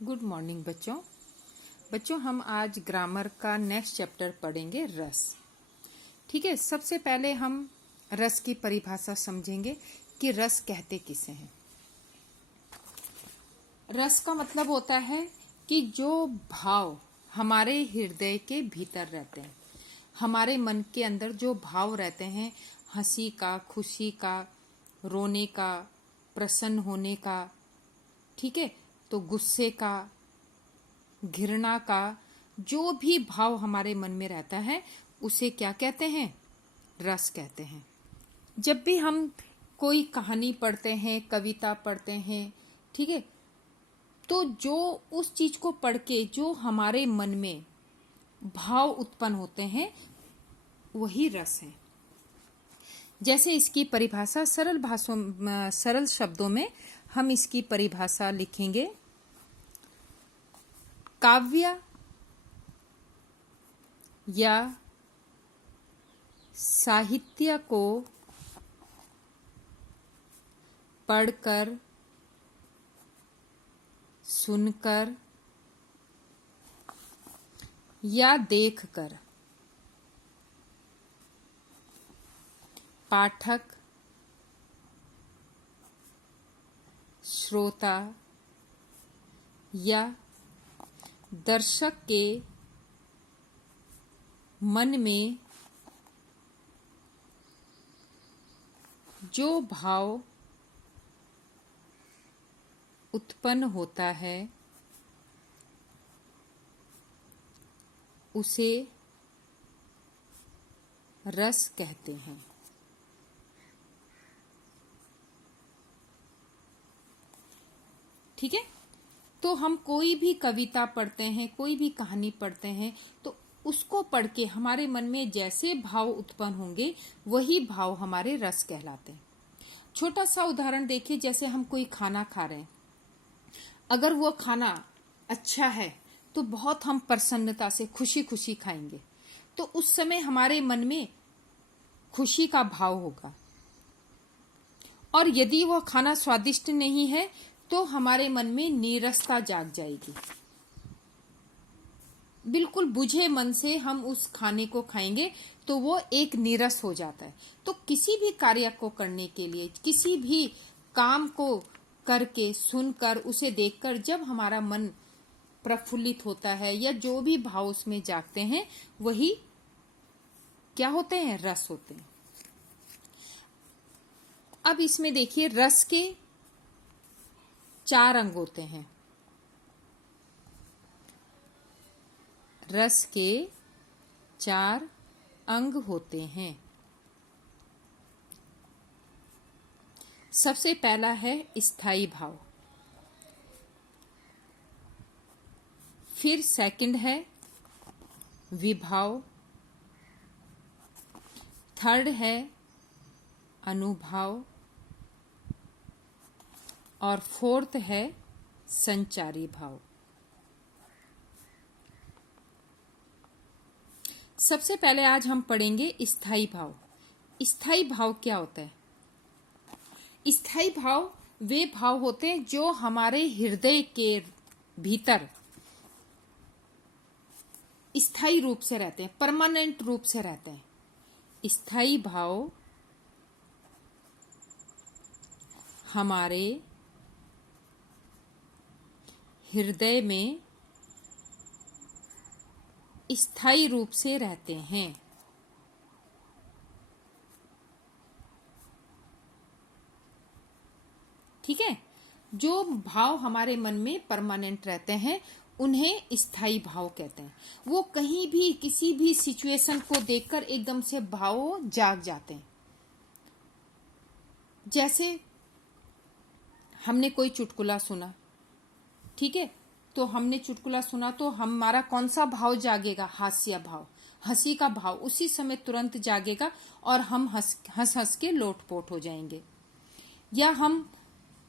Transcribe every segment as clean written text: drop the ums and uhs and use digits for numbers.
Good morning बच्चों हम आज ग्रामर का नेक्स्ट चैप्टर पढ़ेंगे रस। ठीक है, सबसे पहले हम रस की परिभाषा समझेंगे कि रस कहते किसे हैं। रस का मतलब होता है कि जो भाव हमारे हृदय के भीतर रहते हैं, हमारे मन के अंदर जो भाव रहते हैं, हंसी का, खुशी का, रोने का, प्रसन्न होने का, ठीक है, तो गुस्से का, घृणा का, जो भी भाव हमारे मन में रहता है उसे क्या कहते हैं? रस कहते हैं। जब भी हम कोई कहानी पढ़ते हैं, कविता पढ़ते हैं, ठीक है, तो जो उस चीज को पढ़ के जो हमारे मन में भाव उत्पन्न होते हैं वही रस है। जैसे इसकी परिभाषा सरल शब्दों में हम इसकी परिभाषा लिखेंगे। काव्य या साहित्य को पढ़कर, सुनकर या देखकर पाठक, श्रोता या दर्शक के मन में जो भाव उत्पन्न होता है उसे रस कहते हैं। ठीक है, तो हम कोई भी कविता पढ़ते हैं, कोई भी कहानी पढ़ते हैं, तो उसको पढ़ के हमारे मन में जैसे भाव उत्पन्न होंगे वही भाव हमारे रस कहलाते हैं। छोटा सा उदाहरण देखिए, जैसे हम कोई खाना खा रहे हैं, अगर वो खाना अच्छा है तो बहुत हम प्रसन्नता से खुशी खुशी खाएंगे, तो उस समय हमारे मन में खुशी का भाव होगा। और यदि वह खाना स्वादिष्ट नहीं है तो हमारे मन में नीरसता जाग जाएगी। बिल्कुल बुझे मन से हम उस खाने को खाएंगे तो वो एक नीरस हो जाता है। तो किसी भी कार्य को करने के लिए, किसी भी काम को करके, सुनकर, उसे देखकर जब हमारा मन प्रफुल्लित होता है या जो भी भाव उसमें जागते हैं वही क्या होते हैं? रस होते हैं। अब इसमें देखिए, रस के 4 अंग होते हैं। रस के 4 अंग होते हैं। सबसे पहला है स्थायी भाव, फिर सेकंड है विभाव, थर्ड है अनुभाव और फोर्थ है संचारी भाव। सबसे पहले आज हम पढ़ेंगे स्थायी भाव। स्थायी भाव क्या होता है? स्थायी भाव वे भाव होते हैं जो हमारे हृदय के भीतर स्थायी रूप से रहते हैं, परमानेंट रूप से रहते हैं। स्थायी भाव हमारे हृदय में स्थायी रूप से रहते हैं। ठीक है, जो भाव हमारे मन में परमानेंट रहते हैं उन्हें स्थायी भाव कहते हैं। वो कहीं भी किसी भी सिचुएशन को देखकर एकदम से भाव जाग जाते हैं। जैसे हमने कोई चुटकुला सुना, ठीक है, तो हमने चुटकुला सुना तो हमारा कौन सा भाव जागेगा? हास्य भाव, हंसी का भाव उसी समय तुरंत जागेगा और हम हंस हंस के लोटपोट हो जाएंगे। या हम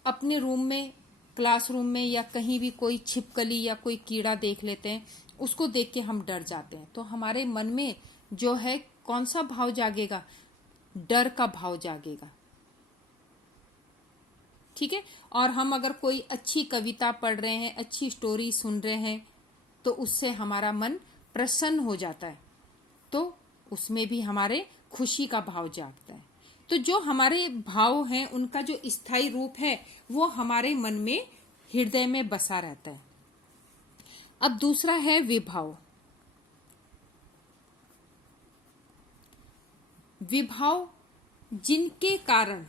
अपने रूम में, क्लासरूम में या कहीं भी कोई छिपकली या कोई कीड़ा देख लेते हैं, उसको देख के हम डर जाते हैं, तो हमारे मन में जो है कौन सा भाव जागेगा? डर का भाव जागेगा। ठीक है। और हम अगर कोई अच्छी कविता पढ़ रहे हैं, अच्छी स्टोरी सुन रहे हैं, तो उससे हमारा मन प्रसन्न हो जाता है, तो उसमें भी हमारे खुशी का भाव जागता है। तो जो हमारे भाव हैं उनका जो स्थायी रूप है वो हमारे मन में, हृदय में बसा रहता है। अब दूसरा है विभाव। विभाव जिनके कारण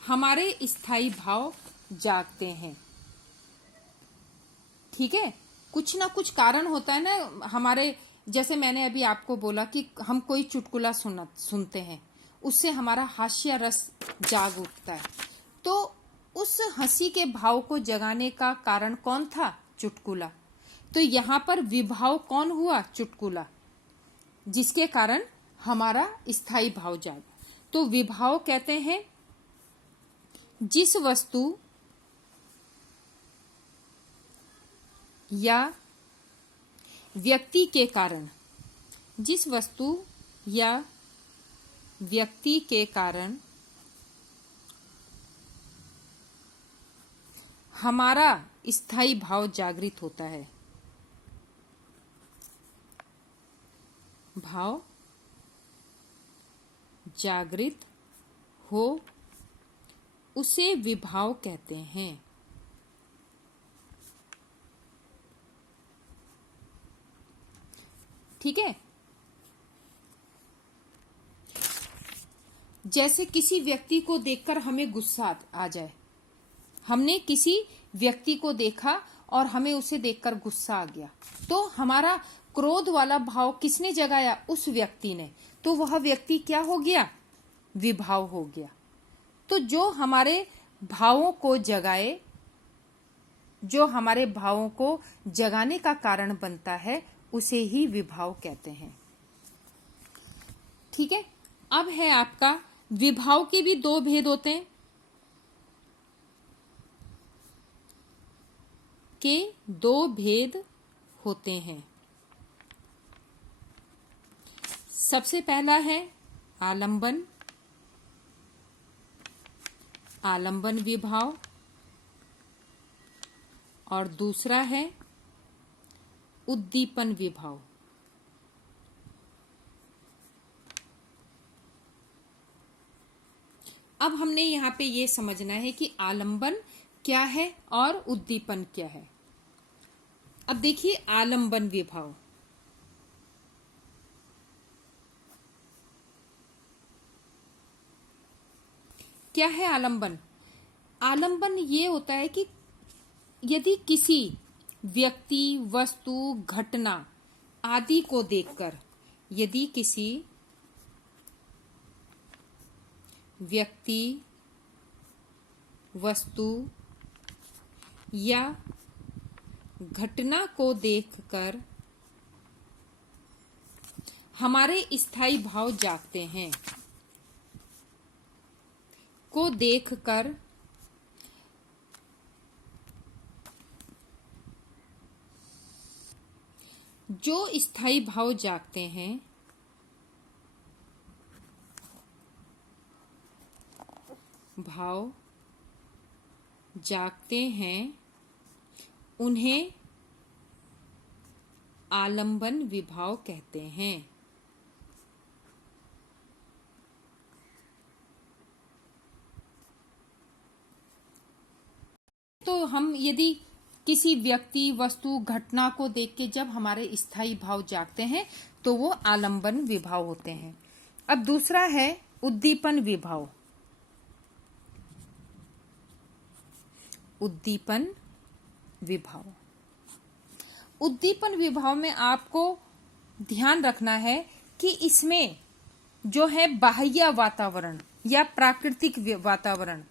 हमारे स्थायी भाव जागते हैं। ठीक है, कुछ ना कुछ कारण होता है ना हमारे। जैसे मैंने अभी आपको बोला कि हम कोई चुटकुला सुनते हैं, उससे हमारा हास्य रस जाग उठता है। तो उस हंसी के भाव को जगाने का कारण कौन था? चुटकुला। तो यहाँ पर विभाव कौन हुआ? चुटकुला, जिसके कारण हमारा स्थायी भाव जागा। तो विभाव कहते हैं जिस वस्तु या व्यक्ति के कारण, जिस वस्तु या व्यक्ति के कारण हमारा स्थायी भाव जागृत होता है। भाव जागृत हो, उसे विभाव कहते हैं। ठीक है। जैसे किसी व्यक्ति को देखकर हमें गुस्सा आ जाए, हमने किसी व्यक्ति को देखा और हमें उसे देखकर गुस्सा आ गया, तो हमारा क्रोध वाला भाव किसने जगाया? उस व्यक्ति ने। तो वह व्यक्ति क्या हो गया? विभाव हो गया। तो जो हमारे भावों को जगाए, जो हमारे भावों को जगाने का कारण बनता है, उसे ही विभाव कहते हैं। ठीक है। अब है आपका, विभाव के भी दो भेद होते हैं, के दो भेद होते हैं। सबसे पहला है आलंबन, आलंबन विभाव, और दूसरा है उद्दीपन विभाव। अब हमने यहाँ पे ये समझना है कि आलंबन क्या है और उद्दीपन क्या है। अब देखिए आलंबन विभाव। क्या है आलंबन? आलंबन ये होता है कि यदि किसी व्यक्ति, वस्तु, घटना आदि को देखकर, यदि किसी व्यक्ति, वस्तु या घटना को देखकर हमारे स्थायी भाव जागते हैं, को देखकर जो स्थायी भाव जागते हैं, भाव जागते हैं, उन्हें आलंबन विभाव कहते हैं। तो हम यदि किसी व्यक्ति, वस्तु, घटना को देख के जब हमारे स्थायी भाव जागते हैं तो वो आलंबन विभाव होते हैं। अब दूसरा है उद्दीपन विभाव। उद्दीपन विभाव, उद्दीपन विभाव में आपको ध्यान रखना है कि इसमें जो है बाह्य वातावरण या प्राकृतिक वातावरण,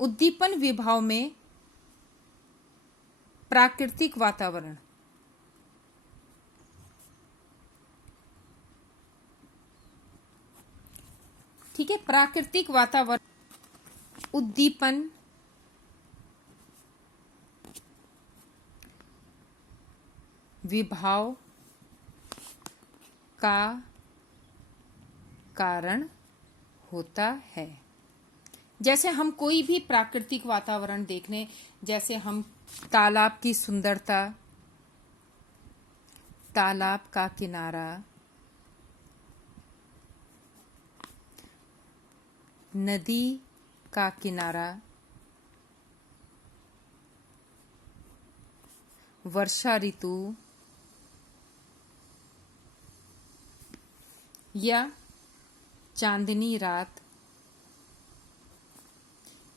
उद्दीपन विभाव में प्राकृतिक वातावरण, ठीक है, प्राकृतिक वातावरण उद्दीपन विभाव का कारण होता है। जैसे हम कोई भी प्राकृतिक वातावरण देखने, जैसे हम तालाब की सुंदरता, तालाब का किनारा, नदी का किनारा, वर्षा ऋतु या चांदनी रात,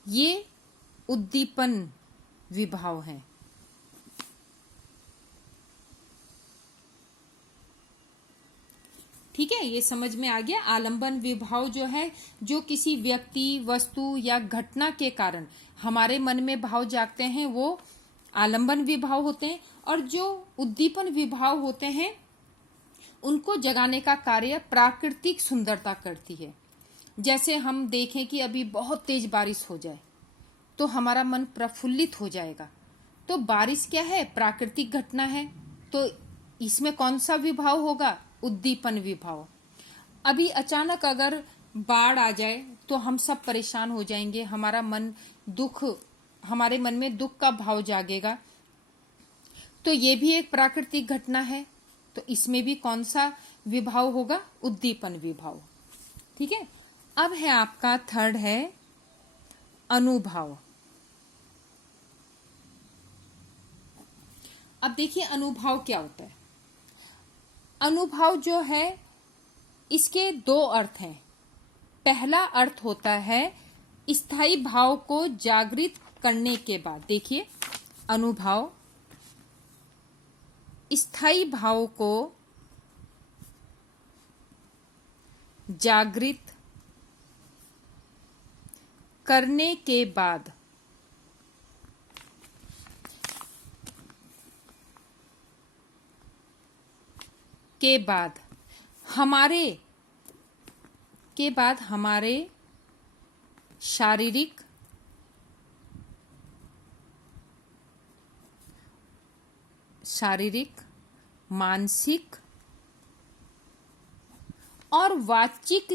ये उद्दीपन विभाव हैं। ठीक है, ये समझ में आ गया। आलंबन विभाव जो है, जो किसी व्यक्ति, वस्तु या घटना के कारण हमारे मन में भाव जागते हैं, वो आलंबन विभाव होते हैं। और जो उद्दीपन विभाव होते हैं, उनको जगाने का कार्य प्राकृतिक सुंदरता करती है। जैसे हम देखें कि अभी बहुत तेज बारिश हो जाए तो हमारा मन प्रफुल्लित हो जाएगा। तो बारिश क्या है? प्राकृतिक घटना है। तो इसमें कौन सा विभाव होगा? उद्दीपन विभाव। अभी अचानक अगर बाढ़ आ जाए तो हम सब परेशान हो जाएंगे, हमारे मन में दुख का भाव जागेगा। तो ये भी एक प्राकृतिक घटना है। तो इसमें भी कौन सा विभाव होगा? उद्दीपन विभाव। ठीक है। अब है आपका थर्ड है अनुभाव। अब देखिए अनुभाव क्या होता है। अनुभाव जो है, इसके दो अर्थ हैं। पहला अर्थ होता है स्थायी भाव को जागृत करने के बाद। देखिए, अनुभाव स्थायी भाव को जागृत करने के बाद हमारे शारीरिक, मानसिक और वाचिक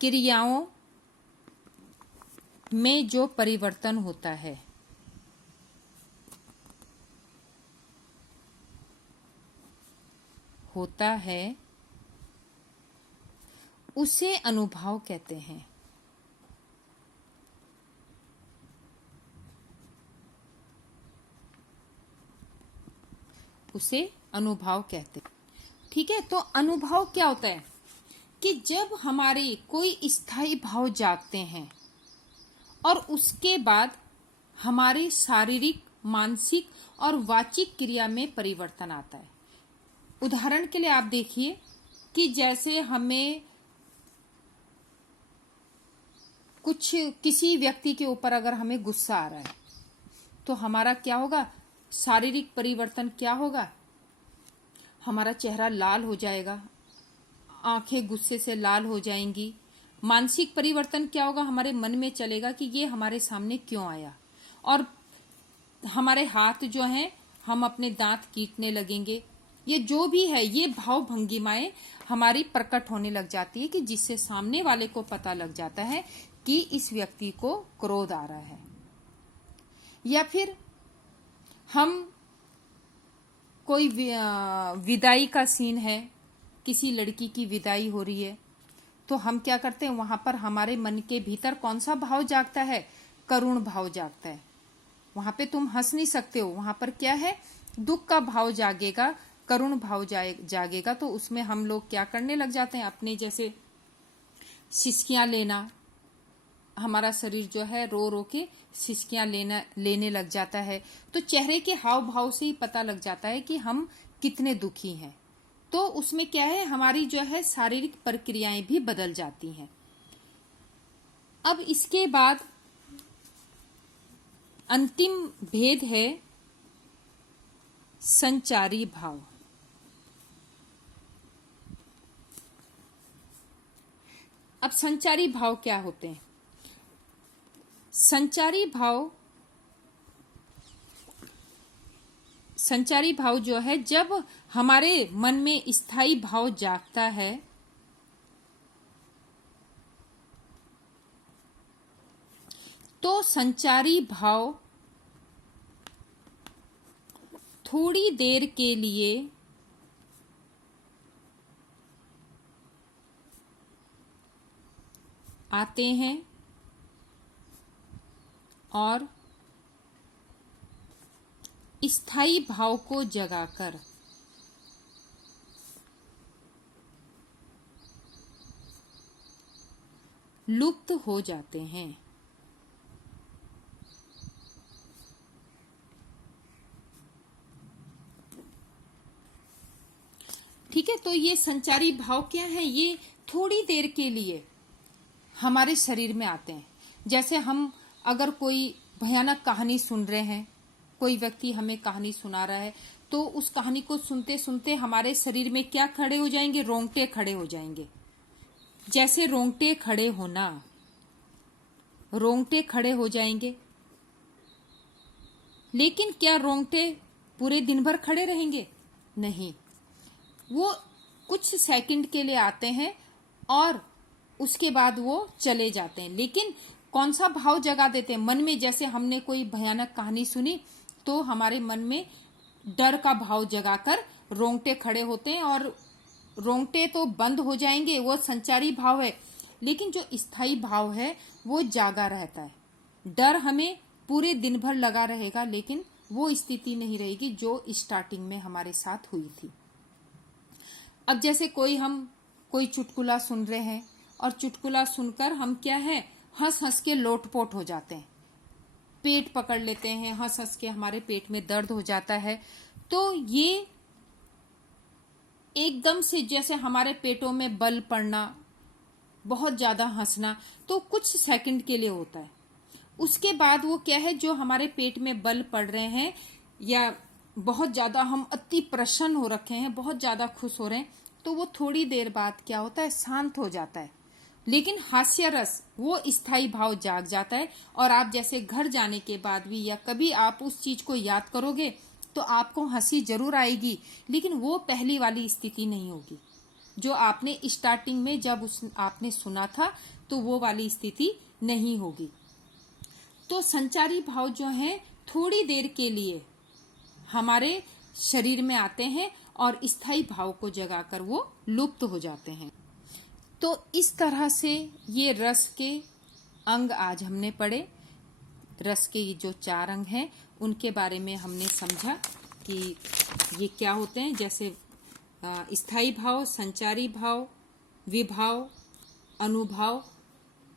क्रियाओं में जो परिवर्तन होता है, उसे अनुभाव कहते हैं। ठीक है। तो अनुभव क्या होता है कि जब हमारे कोई स्थायी भाव जागते हैं और उसके बाद हमारे शारीरिक, मानसिक और वाचिक क्रिया में परिवर्तन आता है। उदाहरण के लिए आप देखिए कि जैसे हमें किसी व्यक्ति के ऊपर अगर हमें गुस्सा आ रहा है तो हमारा क्या होगा? शारीरिक परिवर्तन क्या होगा? हमारा चेहरा लाल हो जाएगा, आंखें गुस्से से लाल हो जाएंगी। मानसिक परिवर्तन क्या होगा? हमारे मन में चलेगा कि ये हमारे सामने क्यों आया, और हमारे हाथ जो हैं, हम अपने दांत कीटने लगेंगे। ये जो भी है, ये भाव भंगिमाएं हमारी प्रकट होने लग जाती है कि जिससे सामने वाले को पता लग जाता है कि इस व्यक्ति को क्रोध आ रहा है। या फिर हम कोई विदाई का सीन है, किसी लड़की की विदाई हो रही है, तो हम क्या करते हैं? वहां पर हमारे मन के भीतर कौन सा भाव जागता है? करुण भाव जागता है। वहां पे तुम हंस नहीं सकते हो, वहां पर क्या है? दुख का भाव जागेगा, करुण भाव जागेगा। तो उसमें हम लोग क्या करने लग जाते हैं? अपने जैसे सिसकियां लेना, हमारा शरीर जो है रो रो के सिसकियां लेने लग जाता है। तो चेहरे के हाव भाव से ही पता लग जाता है कि हम कितने दुखी हैं। तो उसमें क्या है? हमारी जो है शारीरिक प्रक्रियाएं भी बदल जाती हैं। अब इसके बाद अंतिम भेद है संचारी भाव। अब संचारी भाव क्या होते हैं? संचारी भाव जो है, जब हमारे मन में स्थायी भाव जागता है तो संचारी भाव थोड़ी देर के लिए आते हैं और स्थायी भाव को जगाकर लुप्त हो जाते हैं। ठीक है, तो ये संचारी भाव क्या है? ये थोड़ी देर के लिए हमारे शरीर में आते हैं। जैसे हम अगर कोई भयानक कहानी सुन रहे हैं, कोई व्यक्ति हमें कहानी सुना रहा है, तो उस कहानी को सुनते सुनते हमारे शरीर में क्या खड़े हो जाएंगे? रोंगटे खड़े हो जाएंगे। जैसे रोंगटे खड़े होना, रोंगटे खड़े हो जाएंगे। लेकिन क्या रोंगटे पूरे दिन भर खड़े रहेंगे? नहीं, वो कुछ सेकंड के लिए आते हैं और उसके बाद वो चले जाते हैं। लेकिन कौन सा भाव जगा देते हैं मन में? जैसे हमने कोई भयानक कहानी सुनी तो हमारे मन में डर का भाव जगाकर रोंगटे खड़े होते हैं और रोंगटे तो बंद हो जाएंगे, वो संचारी भाव है। लेकिन जो स्थायी भाव है वो जागा रहता है। डर हमें पूरे दिन भर लगा रहेगा, लेकिन वो स्थिति नहीं रहेगी जो स्टार्टिंग में हमारे साथ हुई थी। अब जैसे कोई चुटकुला सुन रहे हैं और चुटकुला सुनकर हम क्या है, हंस हंस के लोटपोट हो जाते हैं, पेट पकड़ लेते हैं, हंस हंस के हमारे पेट में दर्द हो जाता है। तो ये एकदम से जैसे हमारे पेटों में बल पड़ना, बहुत ज्यादा हंसना, तो कुछ सेकंड के लिए होता है। उसके बाद वो क्या है, जो हमारे पेट में बल पड़ रहे हैं या बहुत ज्यादा हम अति प्रसन्न हो रखे हैं, बहुत ज्यादा खुश हो रहे हैं, तो वो थोड़ी देर बाद क्या होता है, शांत हो जाता है। लेकिन हास्य रस, वो स्थायी भाव जाग जाता है। और आप जैसे घर जाने के बाद भी या कभी आप उस चीज को याद करोगे तो आपको हंसी जरूर आएगी, लेकिन वो पहली वाली स्थिति नहीं होगी जो आपने स्टार्टिंग में जब आपने सुना था, तो वो वाली स्थिति नहीं होगी। तो संचारी भाव जो है थोड़ी देर के लिए हमारे शरीर में आते हैं और स्थायी भाव को जगाकर वो लुप्त हो जाते हैं। तो इस तरह से ये रस के अंग आज हमने पढ़े। रस के ये जो 4 अंग हैं उनके बारे में हमने समझा कि ये क्या होते हैं। जैसे स्थायी भाव, संचारी भाव, विभाव, अनुभाव।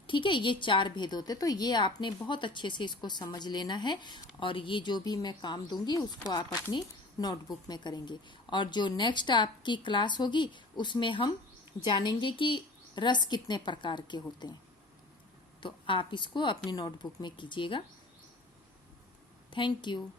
ठीक है, ये 4 भेद होते हैं। तो ये आपने बहुत अच्छे से इसको समझ लेना है और ये जो भी मैं काम दूंगी उसको आप अपनी नोटबुक में करेंगे। और जो नेक्स्ट आपकी क्लास होगी उसमें हम जानेंगे कि रस कितने प्रकार के होते हैं। तो आप इसको अपनी नोटबुक में कीजिएगा। Thank you.